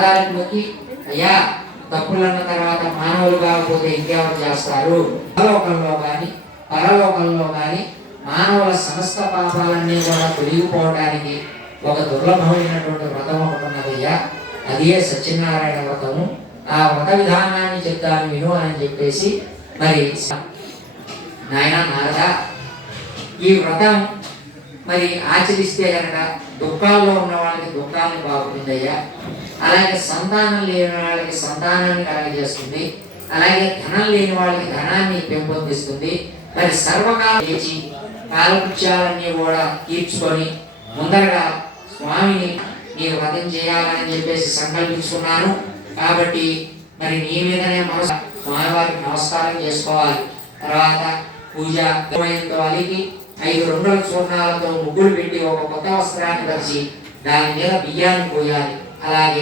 పాదాలకు మొక్కి అయ్యా తప్పులన్న తర్వాత మానవులు కాకపోతే ఇంకెవరు చేస్తారు? పరలోకంలో కానీ పరలోకంలో కానీ మానవుల సమస్త పాపాలన్నీ కూడా తొలగిపోవడానికి ఒక దుర్లభమైనటువంటి వ్రతం ఒకటి ఉన్నదయ్యా అదే సత్యనారాయణ వ్రతము. ఆ వ్రత విధానాన్ని చెప్తాను విను అని చెప్పేసి మరి నాయన నారద ఈ వ్రతం మరి ఆచరిస్తే కనుక దుఃఖాల్లో ఉన్న వాళ్ళకి దుఃఖాన్ని బాగుంటుందయ్యా. అలాగే సంతానం లేని వాళ్ళకి సంతానాన్ని కలగజేస్తుంది. అలాగే ధనం లేని వాళ్ళకి ధనాన్ని పెంపొందిస్తుంది. మరి సర్వకాలం లేచి కాలకృత్యాలన్నీ కూడా తీర్చుకొని ముందరగా స్వామిని నీ వధం చేయాలని చెప్పేసి సంకల్పించుకున్నాను. కాబట్టి మరి నీ మీదనే మనసు స్వామివారికి నమస్కారం చేసుకోవాలి. తర్వాత పూజ అలికి ఐదు రెండు చూర్ణాలతో ముగ్గులు పెట్టి ఒక కొత్త వస్త్రాన్ని పరిచి దాని మీద బియ్యాన్ని పోయాలి. అలాగే